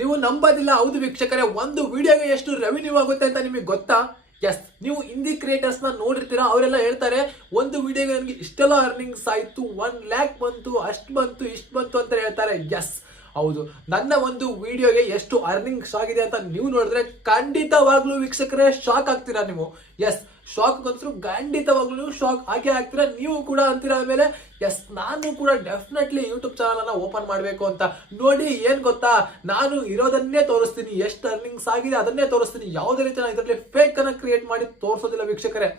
ನೀವು ನಂಬೋದಿಲ್ಲ, ಹೌದು ವೀಕ್ಷಕರೇ, ಒಂದು ವಿಡಿಯೋಗೆ ಎಷ್ಟು ರೆವಿನ್ಯೂ ಆಗುತ್ತೆ ಅಂತ ನಿಮಗೆ ಗೊತ್ತಾ? ಎಸ್, ನೀವು ಹಿಂದಿ ಕ್ರಿಯೇಟರ್ಸ್ ನ ನೋಡಿರ್ತೀರಾ, ಅವರೆಲ್ಲ ಹೇಳ್ತಾರೆ ಒಂದು ವಿಡಿಯೋಗೆ ನನಗೆ ಇಷ್ಟೆಲ್ಲ ಅರ್ನಿಂಗ್ಸ್ ಆಯ್ತು, 1 lakh ಬಂತು, ಅಷ್ಟು ಬಂತು, ಇಷ್ಟು ಬಂತು ಅಂತ ಹೇಳ್ತಾರೆ. ಎಸ್ ಹೌದು, ನನ್ನ ಒಂದು ವಿಡಿಯೋಗೆ ಎಷ್ಟು ಅರ್ನಿಂಗ್ಸ್ ಆಗಿದೆ ಅಂತ ನೀವು ನೋಡಿದ್ರೆ ಖಂಡಿತವಾಗ್ಲೂ ವೀಕ್ಷಕರೇ ಶಾಕ್ ಆಗ್ತೀರಾ ನೀವು. ಎಸ್, ಶಾಕ್ ಅಂತೂ ಖಂಡಿತವಾಗ್ಲೂ ಶಾಕ್ ಆಗೇ ಆಗ್ತೀರಾ ನೀವು ಕೂಡ ಅಂತೀರಾ. ಆಮೇಲೆ ಎಸ್, ನಾನು ಕೂಡ ಡೆಫಿನೆಟ್ಲಿ ಯೂಟ್ಯೂಬ್ ಚಾನಲ್ ಅನ್ನ ಓಪನ್ ಮಾಡಬೇಕು ಅಂತ. ನೋಡಿ, ಏನ್ ಗೊತ್ತಾ, ನಾನು ಇರೋದನ್ನೇ ತೋರಿಸ್ತೀನಿ, ಎಷ್ಟು ಅರ್ನಿಂಗ್ಸ್ ಆಗಿದೆ ಅದನ್ನೇ ತೋರಿಸ್ತೀನಿ. ಯಾವುದೇ ರೀತಿ ನಾನು ಇದರಲ್ಲಿ ಫೇಕ್ ಅನ್ನ ಕ್ರಿಯೇಟ್ ಮಾಡಿ ತೋರಿಸೋದಿಲ್ಲ ವೀಕ್ಷಕರೇ.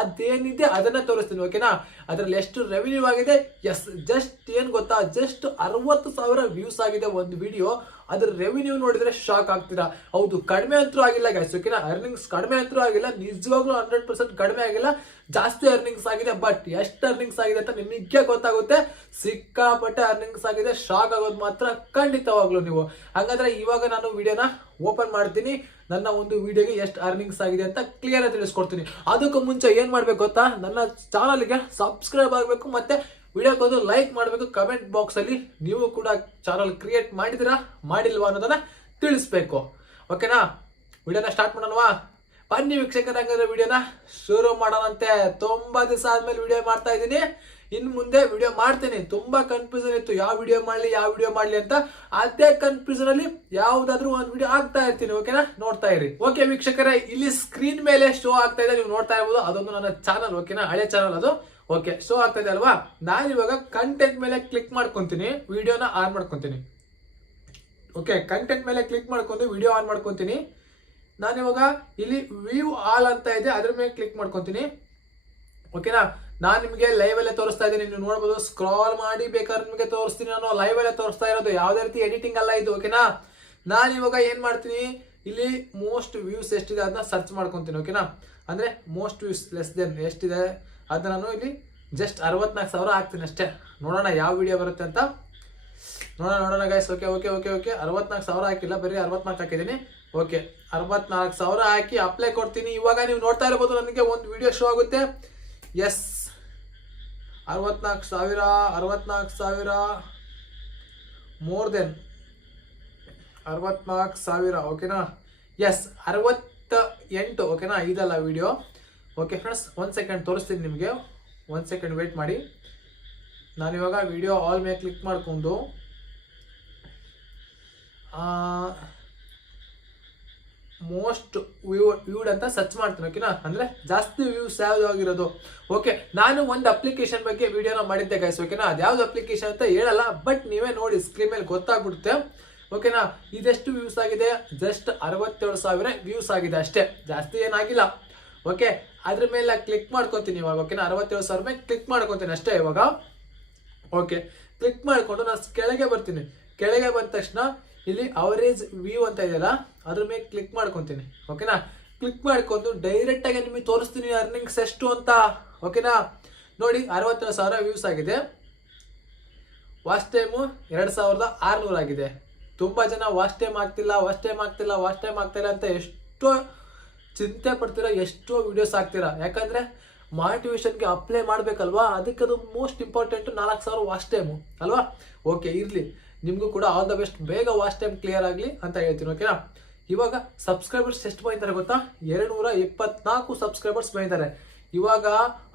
ಅದೇನಿದೆ ಅದನ್ನ ತೋರಿಸ್ತೀನಿ, ಓಕೆನಾ? ಅದರಲ್ಲಿ ಎಷ್ಟು ರೆವಿನ್ಯೂ ಆಗಿದೆ, ಎಸ್, ಜಸ್ಟ್ ಏನ್ ಗೊತ್ತಾ, ಜಸ್ಟ್ 60,000 ವ್ಯೂಸ್ ಆಗಿದೆ ಒಂದು ವಿಡಿಯೋ. ಅದ್ರ ರೆವಿನ್ಯೂ ನೋಡಿದ್ರೆ ಶಾಕ್ ಆಗ್ತೀರಾ. ಹೌದು, ಕಡಿಮೆ ಅಂತೂ ಆಗಿಲ್ಲ ಗೈಸ್, ಓಕೆನಾ? ಅರ್ನಿಂಗ್ಸ್ ಕಡಿಮೆ ಅಂತೂ ಆಗಿಲ್ಲ, ನಿಜವಾಗ್ಲೂ 100% ಕಡಿಮೆ ಆಗಿಲ್ಲ, ಜಾಸ್ತಿ ಅರ್ನಿಂಗ್ಸ್ ಆಗಿದೆ. ಬಟ್ ಎಷ್ಟು ಅರ್ನಿಂಗ್ಸ್ ಆಗಿದೆ ಅಂತ ನಿಮಗೆ ಗೊತ್ತಾಗುತ್ತೆ. ಸಿಕ್ಕಾಪಟ್ಟೆ ಅರ್ನಿಂಗ್ಸ್ ಆಗಿದೆ, ಶಾಕ್ ಆಗೋದು ಮಾತ್ರ ಖಂಡಿತವಾಗ್ಲು ನೀವು. ಹಾಗಾದ್ರೆ ಇವಾಗ ನಾನು ವಿಡಿಯೋನ ಓಪನ್ ಮಾಡ್ತೀನಿ, ನನ್ನ ಒಂದು ವಿಡಿಯೋಗೆ ಎಷ್ಟು ಅರ್ನಿಂಗ್ಸ್ ಆಗಿದೆ ಅಂತ ಕ್ಲಿಯರ್ ಆಗಿ ತಿಳಿಸ್ಕೊಡ್ತೀನಿ. ಅದಕ್ಕೂ ಮುಂಚೆ ಏನ್ ಮಾಡ್ಬೇಕು ಗೊತ್ತಾ, ನನ್ನ ಚಾನಲ್ಗೆ ಸಬ್ಸ್ಕ್ರೈಬ್ ಆಗಬೇಕು, ಮತ್ತೆ ವಿಡಿಯೋಕ್ಕೊಂದು ಲೈಕ್ ಮಾಡಬೇಕು. ಕಮೆಂಟ್ ಬಾಕ್ಸ್ ಅಲ್ಲಿ ನೀವು ಕೂಡ ಚಾನಲ್ ಕ್ರಿಯೇಟ್ ಮಾಡಿದಿರಾ ಮಾಡಿಲ್ವಾ ಅನ್ನೋದನ್ನ ತಿಳಿಸ್ಬೇಕು, ಓಕೆನಾ? ವಿಡಿಯೋನ ಸ್ಟಾರ್ಟ್ ಮಾಡೋಣವಾ? ಬನ್ನಿ ವೀಕ್ಷಕರ, ಹಂಗಾದ್ರೆ ವಿಡಿಯೋನ ಶುರು ಮಾಡೋಣಂತೆ. ತುಂಬಾ ದಿವಸ ಆದ್ಮೇಲೆ ವಿಡಿಯೋ ಮಾಡ್ತಾ ಇದ್ದೀನಿ. ಇನ್ನು ಮುಂದೆ ವಿಡಿಯೋ ಮಾಡ್ತೀನಿ. ತುಂಬಾ ಕನ್ಫ್ಯೂಷನ್ ಇತ್ತು, ಯಾವ ವಿಡಿಯೋ ಮಾಡ್ಲಿ ಅಂತ. ಅದೇ ಕನ್ಫ್ಯೂಷನ್ ಅಲ್ಲಿ ಯಾವ್ದಾದ್ರು ಒಂದು ವಿಡಿಯೋ ಆಗ್ತಾ ಇರ್ತೀನಿ, ಓಕೆನಾ? ನೋಡ್ತಾ ಇರಿ. ಓಕೆ ವೀಕ್ಷಕರೇ, ಇಲ್ಲಿ ಸ್ಕ್ರೀನ್ ಮೇಲೆ ಶೋ ಆಗ್ತಾ ಇದೆ, ನೀವು ನೋಡ್ತಾ ಇರ್ಬೋದು. ಅದೊಂದು ನನ್ನ ಚಾನಲ್, ಓಕೆನಾ? ಹಳೆ ಚಾನಲ್ ಅದು. ಓಕೆ, ಶೋ ಆಗ್ತಾ ಇದೆ ಅಲ್ವಾ? ನಾನು ಇವಾಗ ಕಂಟೆಂಟ್ ಮೇಲೆ ಕ್ಲಿಕ್ ಮಾಡ್ಕೊಂತೀನಿ, ವಿಡಿಯೋನ ಆನ್ ಮಾಡ್ಕೊಂತೀನಿ. ಓಕೆ, ಕಂಟೆಂಟ್ ಮೇಲೆ ಕ್ಲಿಕ್ ಮಾಡ್ಕೊಂಡು ವಿಡಿಯೋ ಆನ್ ಮಾಡ್ಕೊಂತೀನಿ. ನಾನಿವಾಗ ಇಲ್ಲಿ ವ್ಯೂ ಆಲ್ ಅಂತ ಇದೆ, ಅದ್ರ ಮೇಲೆ ಕ್ಲಿಕ್ ಮಾಡ್ಕೊಂತೀನಿ, ಓಕೆನಾ? ನಾನು ನಿಮಗೆ ಲೈವ್ ಅಲ್ಲೇ ತೋರಿಸ್ತಾ ಇದ್ದೀನಿ, ನೀವು ನೋಡ್ಬೋದು. ಸ್ಕ್ರಾಲ್ ಮಾಡಿ ಬೇಕಾದ್ರೆ ನಿಮಗೆ ತೋರಿಸ್ತೀನಿ. ನಾನು ಲೈವ್ ಅಲ್ಲೇ ತೋರಿಸ್ತಾ ಇರೋದು, ಯಾವುದೇ ರೀತಿ ಎಡಿಟಿಂಗ್ ಅಲ್ಲ ಇದು, ಓಕೆನಾ? ನಾನು ಇವಾಗ ಏನ್ ಮಾಡ್ತೀನಿ, ಇಲ್ಲಿ ಮೋಸ್ಟ್ ವ್ಯೂಸ್ ಎಷ್ಟಿದೆ ಅದನ್ನ ಸರ್ಚ್ ಮಾಡ್ಕೊಂತೀನಿ, ಓಕೆನಾ? ಅಂದ್ರೆ ಮೋಸ್ಟ್ ವ್ಯೂಸ್ ಲೆಸ್ ದೆನ್ ಎಷ್ಟಿದೆ ಅದನ್ನ ನಾನು ಇಲ್ಲಿ ಜಸ್ಟ್ 64,000 ಹಾಕ್ತೀನಿ ಅಷ್ಟೇ. ನೋಡೋಣ ಯಾವ ವಿಡಿಯೋ ಬರುತ್ತೆ ಅಂತ. ನೋಡೋಣ ಗೈಸ್. ಓಕೆ 64,000 ಹಾಕಿಲ್ಲ, ಬರೀ 64 ಹಾಕಿದ್ದೀನಿ. ಓಕೆ, 64,000 ಹಾಕಿ ಅಪ್ಲೈ ಕೊಡ್ತೀನಿ. ಇವಾಗ ನೀವು ನೋಡ್ತಾ ಇರಬಹುದು, ನನಗೆ ಒಂದು ವಿಡಿಯೋ ಶೋ ಆಗುತ್ತೆ. ಎಸ್, 64,000 ಮೋರ್ ದೆನ್ 64,000, ಓಕೆನಾ? ಎಸ್, 68, ಓಕೆನಾ? ಇದಲ್ಲ ವಿಡಿಯೋ. ಓಕೆ ಫ್ರೆಂಡ್ಸ್, 1 ಸೆಕೆಂಡ್ ತೋರಿಸ್ತೀನಿ ನಿಮಗೆ, 1 ಸೆಕೆಂಡ್ ವೇಟ್ ಮಾಡಿ. ನಾನಿವಾಗ ವಿಡಿಯೋ ಆಲ್ ಮೇಲೆ ಕ್ಲಿಕ್ ಮಾಡ್ಕೊಂಡು ಮೋಸ್ಟ್ ವ್ಯೂಡ್ ಅಂತ ಸರ್ಚ್ ಮಾಡ್ತೀನಿ, ಓಕೆನಾ? ಅಂದ್ರೆ ಜಾಸ್ತಿ ವ್ಯೂಸ್ ಯಾವ್ದು ಆಗಿರೋದು. ಓಕೆ, ನಾನು ಒಂದು ಅಪ್ಲಿಕೇಶನ್ ಬಗ್ಗೆ ವಿಡಿಯೋನ ಮಾಡಿದ್ದೆ ಗೈಸ್, ಓಕೆನಾ? ಅದ್ಯಾವ್ದು ಅಪ್ಲಿಕೇಶನ್ ಅಂತ ಹೇಳಲ್ಲ, ಬಟ್ ನೀವೇ ನೋಡಿ, ಸ್ಕ್ರೀನ್ ಮೇಲೆ ಗೊತ್ತಾಗ್ಬಿಡುತ್ತೆ, ಓಕೆನಾ? ಇದೆಷ್ಟು ವ್ಯೂಸ್ ಆಗಿದೆ, ಜಸ್ಟ್ 67,000 ವ್ಯೂಸ್ ಆಗಿದೆ ಅಷ್ಟೇ, ಜಾಸ್ತಿ ಏನಾಗಿಲ್ಲ. ಓಕೆ, ಅದ್ರ ಮೇಲೆ ಕ್ಲಿಕ್ ಮಾಡ್ಕೊತೀನಿ ಇವಾಗ, ಓಕೆನಾ? 67,000 ಮೇಲೆ ಕ್ಲಿಕ್ ಮಾಡ್ಕೊತೀನಿ ಅಷ್ಟೇ ಇವಾಗ. ಓಕೆ, ಕ್ಲಿಕ್ ಮಾಡ್ಕೊಂಡು ನಾನು ಕೆಳಗೆ ಬರ್ತೀನಿ. ಕೆಳಗೆ ಬಂದ ತಕ್ಷಣ ಇಲ್ಲಿ ಅವರೇಜ್ ವ್ಯೂ ಅಂತ ಇದೆಯಲ್ಲ, ಅದ್ರ ಮೇಲೆ ಕ್ಲಿಕ್ ಮಾಡ್ಕೊತೀನಿ, ಓಕೆನಾ? ಕ್ಲಿಕ್ ಮಾಡ್ಕೊಂಡು ಡೈರೆಕ್ಟ್ ಆಗಿ ನಿಮಗೆ ತೋರಿಸ್ತೀನಿ ಅರ್ನಿಂಗ್ಸ್ ಎಷ್ಟು ಅಂತ, ಓಕೆನಾ? ನೋಡಿ, 67,000 ವ್ಯೂಸ್ ಆಗಿದೆ. ವಾಚ್ ಟೈಮು 2,600 ಆಗಿದೆ. ತುಂಬಾ ಜನ ವಾಚ್ ಟೈಮ್ ಆಗ್ತಿಲ್ಲ ಅಂತ ಎಷ್ಟೋ ಚಿಂತೆ ಪಡ್ತೀರಾ, ಎಷ್ಟೋ ವಿಡಿಯೋಸ್ ಹಾಕ್ತೀರಾ. ಯಾಕಂದ್ರೆ ಮಾಟಿವೇಶನ್ಗೆ ಅಪ್ಲೈ ಮಾಡ್ಬೇಕಲ್ವಾ, ಅದಕ್ಕೆ ಅದು ಮೋಸ್ಟ್ ಇಂಪಾರ್ಟೆಂಟ್. 4,000 ವಾಚ್ ಟೈಮು ಅಲ್ವಾ? ಓಕೆ, ಇರ್ಲಿ, ನಿಮ್ಗೂ ಕೂಡ ಆಲ್ ದ ಬೆಸ್ಟ್. ಬೇಗ ವಾಚ್ ಟೈಮ್ ಕ್ಲಿಯರ್ ಆಗಲಿ ಅಂತ ಹೇಳ್ತೀನಿ, ಓಕೆನಾ? ಇವಾಗ ಸಬ್ಸ್ಕ್ರೈಬರ್ಸ್ ಎಷ್ಟು ಬಂದಿದ್ದಾರೆ ಗೊತ್ತಾ? 224 ಸಬ್ಸ್ಕ್ರೈಬರ್ಸ್ ಬಂದಿದ್ದಾರೆ. ಇವಾಗ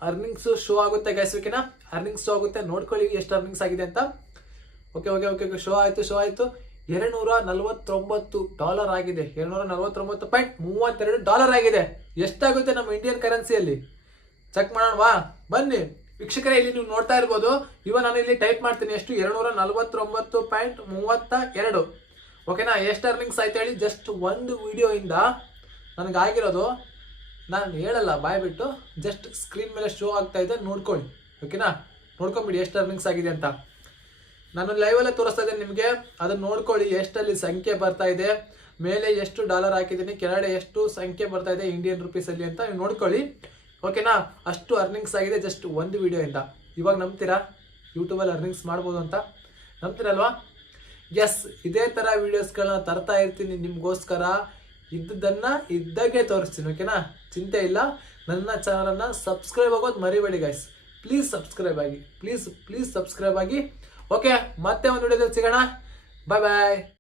ಅರ್ನಿಂಗ್ಸ್ ಶೋ ಆಗುತ್ತೆ ಗೈಸ್, ಓಕೆನಾ? ಅರ್ನಿಂಗ್ಸ್ ಶೋ ಆಗುತ್ತೆ, ನೋಡ್ಕೊಳ್ಳಿ ಎಷ್ಟು ಅರ್ನಿಂಗ್ಸ್ ಆಗಿದೆ ಅಂತ. ಓಕೆ, ಶೋ ಆಯ್ತು. $249 ಆಗಿದೆ. $249.32 ಆಗಿದೆ. ಎಷ್ಟಾಗುತ್ತೆ ನಮ್ಮ ಇಂಡಿಯನ್ ಕರೆನ್ಸಿಯಲ್ಲಿ ಚೆಕ್ ಮಾಡೋಣವಾ? ಬನ್ನಿ ವೀಕ್ಷಕರೇ, ಇಲ್ಲಿ ನೀವು ನೋಡ್ತಾ ಇರ್ಬೋದು. ಇವಾಗ ನಾನು ಇಲ್ಲಿ ಟೈಪ್ ಮಾಡ್ತೀನಿ, ಎಷ್ಟು? 249.32. ಓಕೆನಾ? ಎಷ್ಟು ಅರ್ನಿಂಗ್ಸ್ ಆಯ್ತು ಹೇಳಿ? ಜಸ್ಟ್ ಒಂದು ವಿಡಿಯೋ ಇಂದ ನನಗಾಗಿರೋದು ನಾನು ಹೇಳಲ್ಲ, ಬಾಯ್ಬಿಟ್ಟು ಜಸ್ಟ್ ಸ್ಕ್ರೀನ್ ಮೇಲೆ ಶೋ ಆಗ್ತಾ ಇದೆ, ನೋಡ್ಕೊಳ್ಳಿ, ಓಕೆನಾ? ನೋಡ್ಕೊಂಬಿಡಿ ಎಷ್ಟು ಅರ್ನಿಂಗ್ಸ್ ಆಗಿದೆ ಅಂತ. ನಾನು ಲೈವ್ ಅಲ್ಲೇ ತೋರಿಸ್ತಾ ಇದ್ದೇನೆ ನಿಮಗೆ, ಅದನ್ನ ನೋಡ್ಕೊಳ್ಳಿ. ಎಷ್ಟಲ್ಲಿ ಸಂಖ್ಯೆ ಬರ್ತಾ ಇದೆ, ಮೇಲೆ ಎಷ್ಟು ಡಾಲರ್ ಹಾಕಿದ್ದೀನಿ, ಕೆಳಗಡೆ ಎಷ್ಟು ಸಂಖ್ಯೆ ಬರ್ತಾ ಇದೆ ಇಂಡಿಯನ್ ರುಪೀಸ್ ಅಲ್ಲಿ ಅಂತ ನೀವು ನೋಡ್ಕೊಳ್ಳಿ, ಓಕೆನಾ? ಅಷ್ಟು ಅರ್ನಿಂಗ್ಸ್ ಆಗಿದೆ ಜಸ್ಟ್ ಒಂದು ವಿಡಿಯೋ ಇಂದ. ಇವಾಗ ನಂಬ್ತೀರಾ ಯೂಟ್ಯೂಬಲ್ಲಿ ಅರ್ನಿಂಗ್ಸ್ ಮಾಡ್ಬೋದು ಅಂತ? ನಂಬ್ತೀರಲ್ವಾ? ಎಸ್, ಇದೇ ತರ ವಿಡಿಯೋಸ್ಗಳನ್ನ ತರ್ತಾ ಇರ್ತೀನಿ ನಿಮ್ಗೋಸ್ಕರ. ಇದ್ದದನ್ನ ಇದ್ದಾಗೆ ತೋರಿಸ್ತೀನಿ, ಓಕೆನಾ? ಚಿಂತೆ ಇಲ್ಲ. ನನ್ನ ಚಾನಲನ್ನು ಸಬ್ಸ್ಕ್ರೈಬ್ ಆಗೋದು ಮರಿಬೇಡಿ ಗೈಸ್. ಪ್ಲೀಸ್ ಸಬ್ಸ್ಕ್ರೈಬ್ ಆಗಿ, ಪ್ಲೀಸ್ ಸಬ್ಸ್ಕ್ರೈಬ್ ಆಗಿ. ಓಕೆ, ಮತ್ತೆ ಒಂದು ವಿಡಿಯೋದಲ್ಲಿ ಸಿಗೋಣ. ಬಾಯ್.